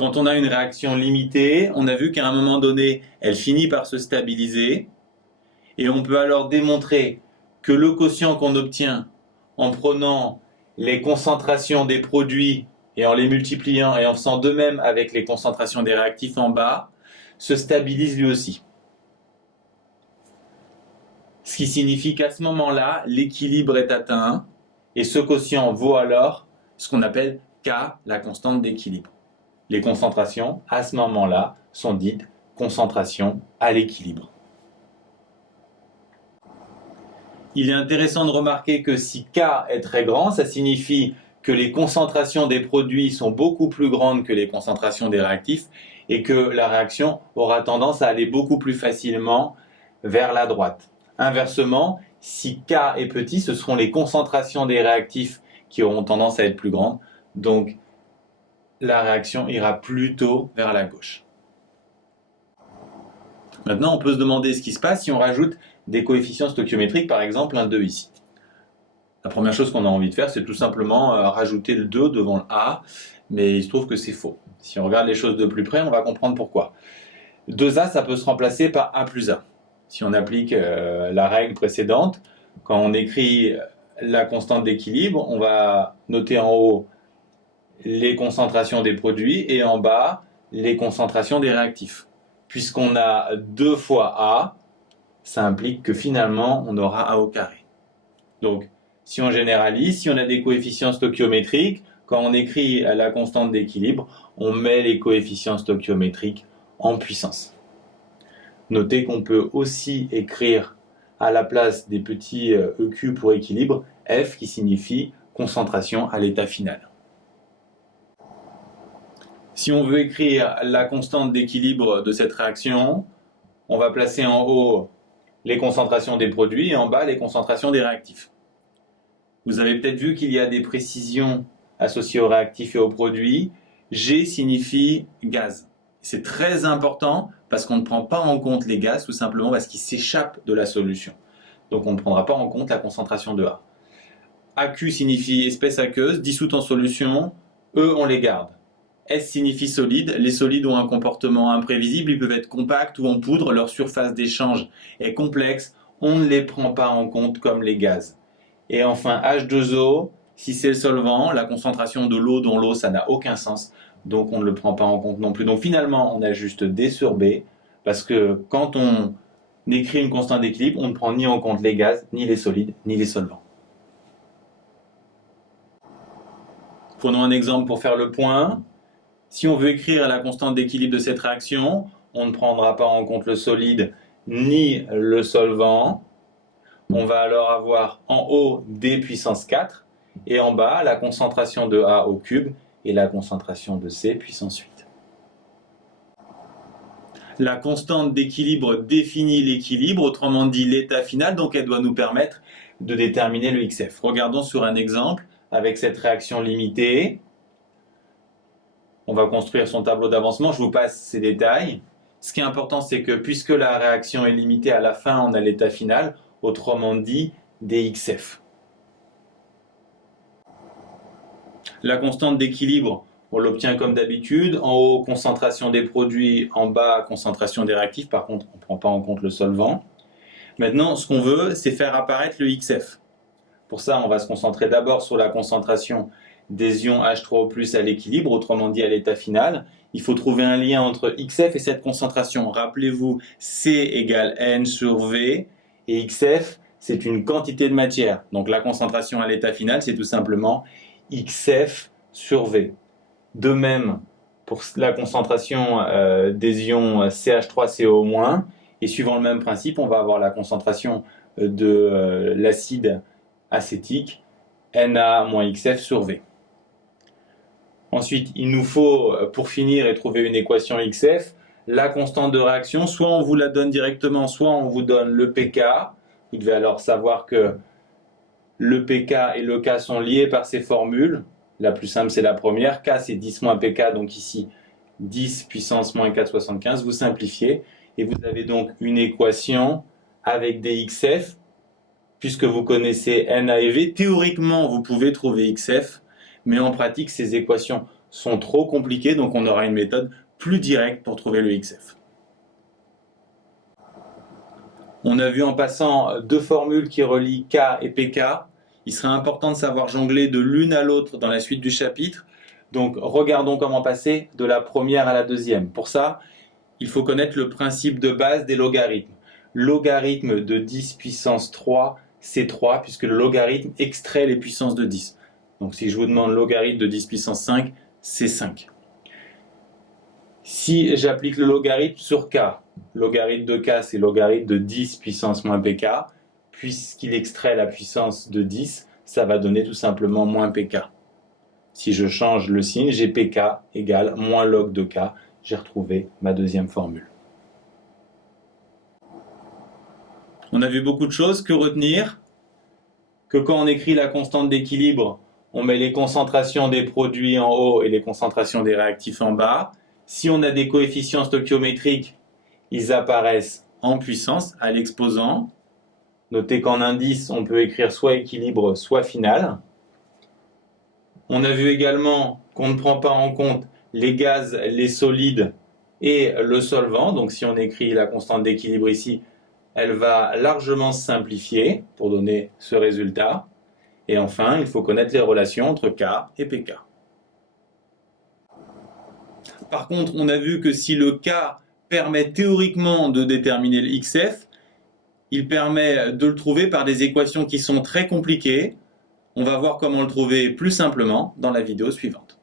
Quand on a une réaction limitée, on a vu qu'à un moment donné, elle finit par se stabiliser. Et on peut alors démontrer que le quotient qu'on obtient en prenant les concentrations des produits et en les multipliant et en faisant de même avec les concentrations des réactifs en bas, se stabilise lui aussi. Ce qui signifie qu'à ce moment-là, l'équilibre est atteint et ce quotient vaut alors ce qu'on appelle K, la constante d'équilibre. Les concentrations, à ce moment-là, sont dites concentrations à l'équilibre. Il est intéressant de remarquer que si K est très grand, ça signifie que les concentrations des produits sont beaucoup plus grandes que les concentrations des réactifs et que la réaction aura tendance à aller beaucoup plus facilement vers la droite. Inversement, si K est petit, ce seront les concentrations des réactifs qui auront tendance à être plus grandes, donc la réaction ira plutôt vers la gauche. Maintenant, on peut se demander ce qui se passe si on rajoute des coefficients stoichiométriques, par exemple un 2 ici. La première chose qu'on a envie de faire, c'est tout simplement rajouter le 2 devant le A, mais il se trouve que c'est faux. Si on regarde les choses de plus près, on va comprendre pourquoi. 2A, ça peut se remplacer par A plus A. Si on applique la règle précédente, quand on écrit la constante d'équilibre, on va noter en haut les concentrations des produits et en bas les concentrations des réactifs. Puisqu'on a 2 fois A, ça implique que finalement on aura A au carré. Donc si on généralise, si on a des coefficients stoichiométriques, quand on écrit la constante d'équilibre, on met les coefficients stoichiométriques en puissance. Notez qu'on peut aussi écrire à la place des petits EQ pour équilibre, F qui signifie concentration à l'état final. Si on veut écrire la constante d'équilibre de cette réaction, on va placer en haut les concentrations des produits et en bas les concentrations des réactifs. Vous avez peut-être vu qu'il y a des précisions associées aux réactifs et aux produits. G signifie gaz. C'est très important parce qu'on ne prend pas en compte les gaz tout simplement parce qu'ils s'échappent de la solution. Donc on ne prendra pas en compte la concentration de A. AQ signifie espèce aqueuse, dissoute en solution. E, on les garde. S signifie solide. Les solides ont un comportement imprévisible, ils peuvent être compacts ou en poudre, leur surface d'échange est complexe, on ne les prend pas en compte comme les gaz. Et enfin H2O, si c'est le solvant, la concentration de l'eau dans l'eau, ça n'a aucun sens, donc on ne le prend pas en compte non plus. Donc finalement, on a juste D sur B, parce que quand on écrit une constante d'équilibre, on ne prend ni en compte les gaz, ni les solides, ni les solvants. Prenons un exemple pour faire le point. Si on veut écrire la constante d'équilibre de cette réaction, on ne prendra pas en compte le solide ni le solvant. On va alors avoir en haut D puissance 4 et en bas la concentration de A au cube et la concentration de C puissance 8. La constante d'équilibre définit l'équilibre, autrement dit l'état final, donc elle doit nous permettre de déterminer le XF. Regardons sur un exemple avec cette réaction limitée. On va construire son tableau d'avancement, je vous passe ces détails. Ce qui est important, c'est que puisque la réaction est limitée, à la fin, on a l'état final, autrement dit, des XF. La constante d'équilibre, on l'obtient comme d'habitude. En haut, concentration des produits, en bas, concentration des réactifs. Par contre, on ne prend pas en compte le solvant. Maintenant, ce qu'on veut, c'est faire apparaître le XF. Pour ça, on va se concentrer d'abord sur la concentration des ions H3O+ à l'équilibre, autrement dit à l'état final. Il faut trouver un lien entre XF et cette concentration. Rappelez-vous, C égale N sur V, et XF, c'est une quantité de matière. Donc la concentration à l'état final, c'est tout simplement XF sur V. De même, pour la concentration des ions CH3CO-, et suivant le même principe, on va avoir la concentration de l'acide acétique, Na-XF sur V. Ensuite, il nous faut, pour finir et trouver une équation XF, la constante de réaction. Soit on vous la donne directement, soit on vous donne le pK. Vous devez alors savoir que le pK et le K sont liés par ces formules. La plus simple, c'est la première. K, c'est 10 moins pK, donc ici, 10 puissance moins 4,75. Vous simplifiez et vous avez donc une équation avec des XF. Puisque vous connaissez Na et V, théoriquement, vous pouvez trouver XF. Mais en pratique, ces équations sont trop compliquées, donc on aura une méthode plus directe pour trouver le XF. On a vu en passant deux formules qui relient K et PK. Il serait important de savoir jongler de l'une à l'autre dans la suite du chapitre. Donc regardons comment passer de la première à la deuxième. Pour ça, il faut connaître le principe de base des logarithmes. Logarithme de 10 puissance 3, c'est 3, puisque le logarithme extrait les puissances de 10. Donc si je vous demande logarithme de 10 puissance 5, c'est 5. Si j'applique le logarithme sur K, logarithme de K, c'est logarithme de 10 puissance moins PK. Puisqu'il extrait la puissance de 10, ça va donner tout simplement moins PK. Si je change le signe, j'ai PK égale moins log de K. J'ai retrouvé ma deuxième formule. On a vu beaucoup de choses. Que retenir? Que quand on écrit la constante d'équilibre, on met les concentrations des produits en haut et les concentrations des réactifs en bas. Si on a des coefficients stoichiométriques, ils apparaissent en puissance à l'exposant. Notez qu'en indice, on peut écrire soit équilibre, soit final. On a vu également qu'on ne prend pas en compte les gaz, les solides et le solvant. Donc si on écrit la constante d'équilibre ici, elle va largement se simplifier pour donner ce résultat. Et enfin, il faut connaître les relations entre K et PK. Par contre, on a vu que si le K permet théoriquement de déterminer le XF, il permet de le trouver par des équations qui sont très compliquées. On va voir comment le trouver plus simplement dans la vidéo suivante.